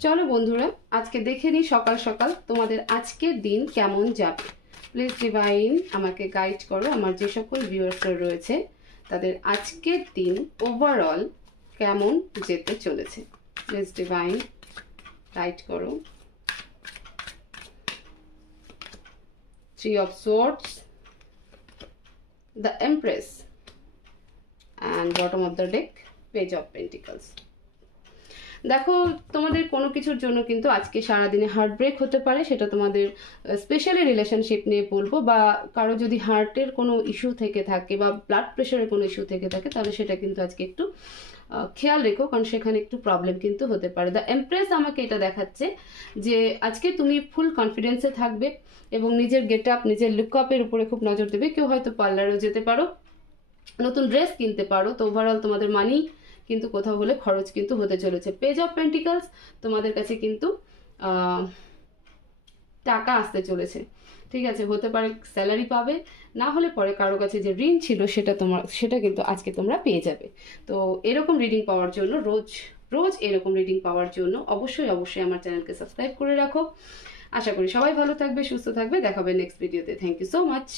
চলো বন্ধুরা, আজকে দেখে নিই সকাল সকাল তোমাদের আজকের দিন কেমন যাবে। প্লিজ ডিভাইন আমাকে গাইড করো, আমার যে সকল ভিউয়ার্সরা রয়েছে তাদের আজকের দিন ওভারঅল কেমন যেতে চলেছে। প্লিজ ডিভাইন গাইড করো। Three of swords, the empress, and bottom of the deck page of pentacles. দেখো, তোমাদের কোনো কিছুর জন্য কিন্তু আজকে সারাদিনে হার্ট ব্রেক হতে পারে, সেটা তোমাদের স্পেশালি রিলেশনশিপ নিয়ে বলবো, বা কারো যদি হার্টের কোনো ইস্যু থেকে থাকে বা ব্লাড প্রেশারের কোনো ইস্যু থেকে থাকে তাহলে সেটা কিন্তু আজকে একটু খেয়াল রেখো, কারণ সেখানে একটু প্রবলেম কিন্তু হতে পারে। দ্য এমপ্রেস আমাকে এটা দেখাচ্ছে যে আজকে তুমি ফুল কনফিডেন্সে থাকবে এবং নিজের গেট আপ, নিজের লুক আপের উপরে খুব নজর দেবে। কেউ হয়তো পার্লারেও যেতে পারো, নতুন ড্রেস কিনতে পারো। তো ওভারঅল তোমাদের মানি কিন্তু কোথাও হলে খরচ কিন্তু হতে চলেছে। পেজ অফ পেন্টিকলস, তোমাদের কাছে কিন্তু টাকা আসতে চলেছে। ঠিক আছে, হতে পারে স্যালারি পাবে, না হলে পরে কারো কাছে যে ঋণ ছিল সেটা কিন্তু আজকে তোমরা পেয়ে যাবে। তো এরকম রিডিং পাওয়ার জন্য, রোজ রোজ এরকম রিডিং পাওয়ার জন্য অবশ্যই অবশ্যই আমার চ্যানেলকে সাবস্ক্রাইব করে রাখো। আশা করি সবাই ভালো থাকবে, সুস্থ থাকবে। দেখা হবে নেক্সট ভিডিওতে। Thank you so much.